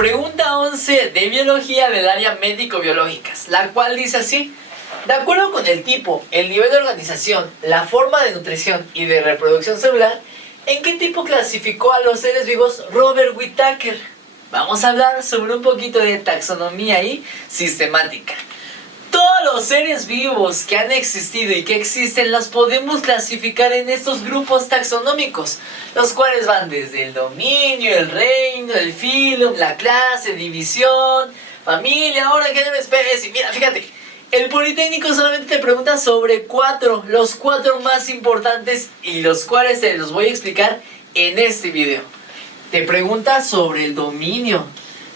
Pregunta 11 de biología del área médico-biológicas, la cual dice así: de acuerdo con el tipo, el nivel de organización, la forma de nutrición y de reproducción celular, ¿en qué tipo clasificó a los seres vivos Robert Whittaker? Vamos a hablar sobre un poquito de taxonomía y sistemática. Todos los seres vivos que han existido y que existen los podemos clasificar en estos grupos taxonómicos, los cuales van desde el dominio, el reino, el filo, la clase, división, familia, orden, género, especie. Mira, fíjate, el Politécnico solamente te pregunta sobre los cuatro más importantes y los cuales te los voy a explicar en este video. Te pregunta sobre el dominio,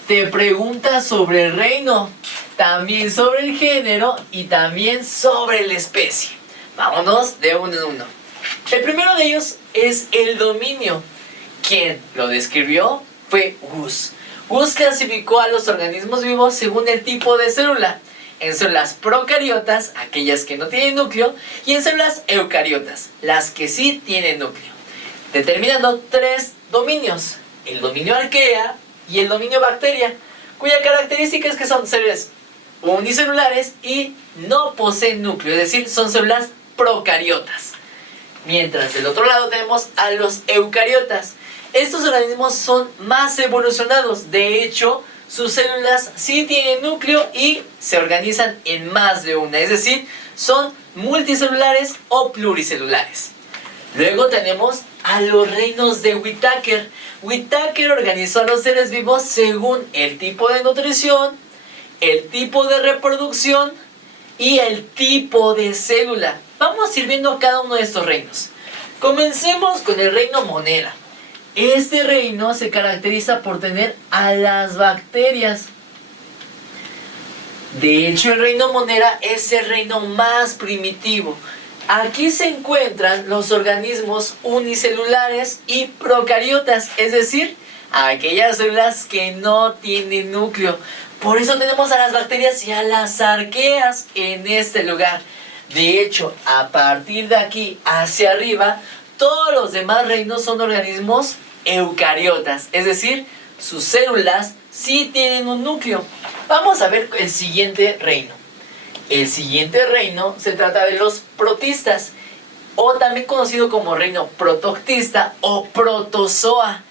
te pregunta sobre el reino, también sobre el género y también sobre la especie. Vámonos de uno en uno. El primero de ellos es el dominio. Quien lo describió fue Gus. Gus clasificó a los organismos vivos según el tipo de célula. En células procariotas, aquellas que no tienen núcleo, y en células eucariotas, las que sí tienen núcleo. Determinando tres dominios: el dominio arquea y el dominio bacteria, cuya característica es que son seres unicelulares y no poseen núcleo, es decir, son células procariotas. Mientras del otro lado tenemos a los eucariotas. Estos organismos son más evolucionados, de hecho, sus células sí tienen núcleo y se organizan en más de una, es decir, son multicelulares o pluricelulares. Luego tenemos a los reinos de Whittaker. Whittaker organizó a los seres vivos según el tipo de nutrición, el tipo de reproducción y el tipo de célula. Vamos a ir viendo cada uno de estos reinos. Comencemos con el reino Monera. Este reino se caracteriza por tener a las bacterias. De hecho, el reino Monera es el reino más primitivo. Aquí se encuentran los organismos unicelulares y procariotas, es decir, aquellas células que no tienen núcleo. Por eso tenemos a las bacterias y a las arqueas en este lugar. De hecho, a partir de aquí hacia arriba, todos los demás reinos son organismos eucariotas, es decir, sus células sí tienen un núcleo. Vamos a ver el siguiente reino. El siguiente reino se trata de los protistas, o también conocido como reino protoctista o protozoa.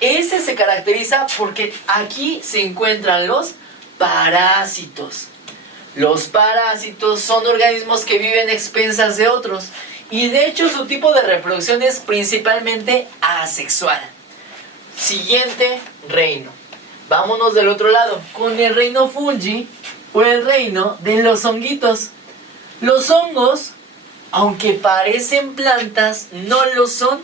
Este se caracteriza porque aquí se encuentran los parásitos. Los parásitos son organismos que viven a expensas de otros y de hecho su tipo de reproducción es principalmente asexual. Siguiente reino. Vámonos del otro lado con el reino fungi o el reino de los honguitos. Los hongos, aunque parecen plantas, no lo son.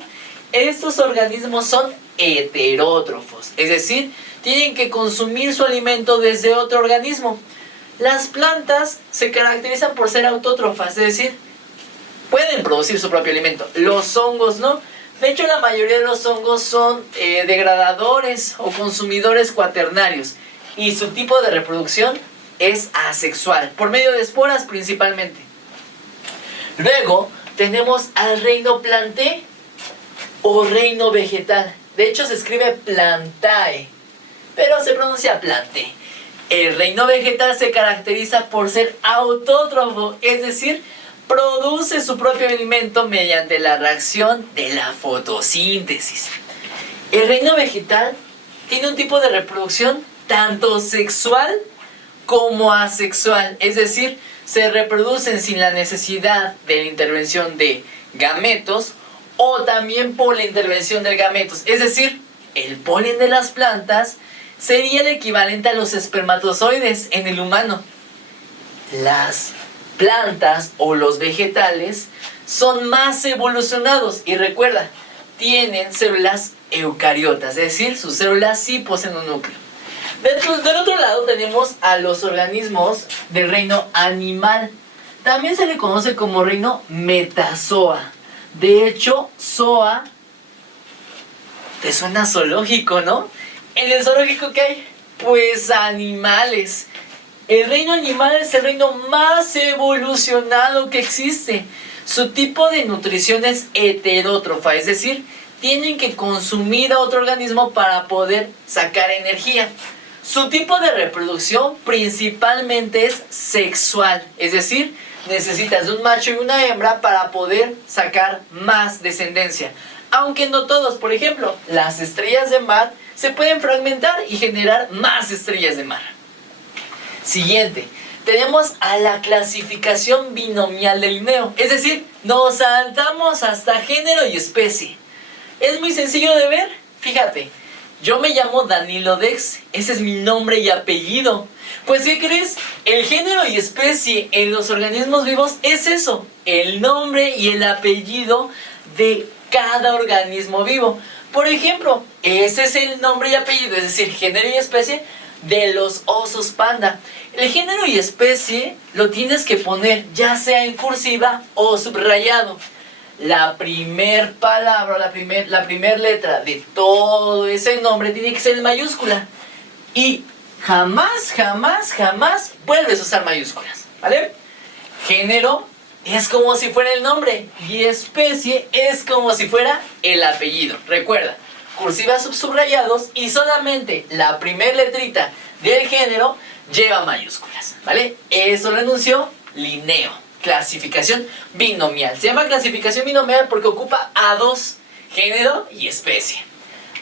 Estos organismos son heterótrofos, es decir, tienen que consumir su alimento desde otro organismo. Las plantas se caracterizan por ser autótrofas, es decir, pueden producir su propio alimento. Los hongos no. De hecho, la mayoría de los hongos son degradadores o consumidores cuaternarios. Y su tipo de reproducción es asexual, por medio de esporas principalmente. Luego tenemos al reino plantae o reino vegetal. De hecho, se escribe plantae, pero se pronuncia plantae. El reino vegetal se caracteriza por ser autótrofo, es decir, produce su propio alimento mediante la reacción de la fotosíntesis. El reino vegetal tiene un tipo de reproducción tanto sexual como asexual, es decir, se reproducen sin la necesidad de la intervención de gametos o también por la intervención de gametos, es decir, el polen de las plantas sería el equivalente a los espermatozoides en el humano. Las plantas o los vegetales son más evolucionados y recuerda, tienen células eucariotas, es decir, sus células sí poseen un núcleo. Del otro lado tenemos a los organismos del reino animal. También se le conoce como reino metazoa. De hecho, zoa te suena zoológico, ¿no? En el zoológico, ¿qué hay? Pues animales. El reino animal es el reino más evolucionado que existe. Su tipo de nutrición es heterótrofa, es decir, tienen que consumir a otro organismo para poder sacar energía. Su tipo de reproducción principalmente es sexual, es decir, necesitas de un macho y una hembra para poder sacar más descendencia. Aunque no todos, por ejemplo, las estrellas de mar se pueden fragmentar y generar más estrellas de mar. Siguiente, tenemos a la clasificación binomial del Linneo, es decir, nos saltamos hasta género y especie. Es muy sencillo de ver, fíjate. Yo me llamo Danilo Dex, ese es mi nombre y apellido. Pues ¿qué crees? El género y especie en los organismos vivos es eso, el nombre y el apellido de cada organismo vivo. Por ejemplo, ese es el nombre y apellido, es decir, género y especie de los osos panda. El género y especie lo tienes que poner ya sea en cursiva o subrayado. La primer palabra, la primer letra de todo ese nombre tiene que ser en mayúscula. Y jamás vuelves a usar mayúsculas, ¿vale? Género es como si fuera el nombre y especie es como si fuera el apellido. Recuerda, cursivas subrayados y solamente la primer letrita del género lleva mayúsculas, ¿vale? Eso lo anunció Linneo. Clasificación binomial. Se llama clasificación binomial porque ocupa a dos, género y especie.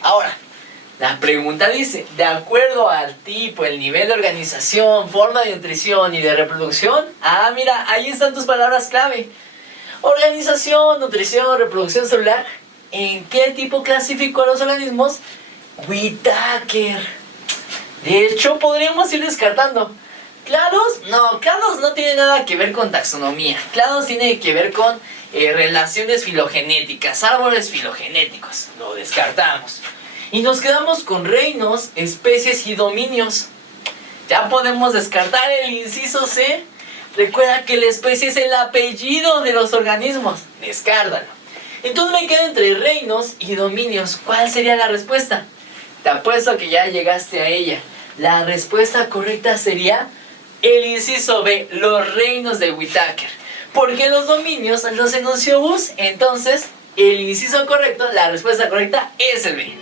Ahora, la pregunta dice, de acuerdo al tipo, el nivel de organización, forma de nutrición y de reproducción. Ah, mira, ahí están tus palabras clave. Organización, nutrición, reproducción celular. ¿En qué tipo clasificó a los organismos? Whittaker. De hecho, podríamos ir descartando. ¿Clados no tiene nada que ver con taxonomía. Clados tiene que ver con relaciones filogenéticas, árboles filogenéticos. Lo descartamos. Y nos quedamos con reinos, especies y dominios. Ya podemos descartar el inciso C. Recuerda que la especie es el apellido de los organismos. Descártalo. Entonces me quedo entre reinos y dominios. ¿Cuál sería la respuesta? Te apuesto que ya llegaste a ella. La respuesta correcta sería el inciso B, los reinos de Whittaker. Porque los dominios los enunció Bus. Entonces, el inciso correcto, la respuesta correcta es el B.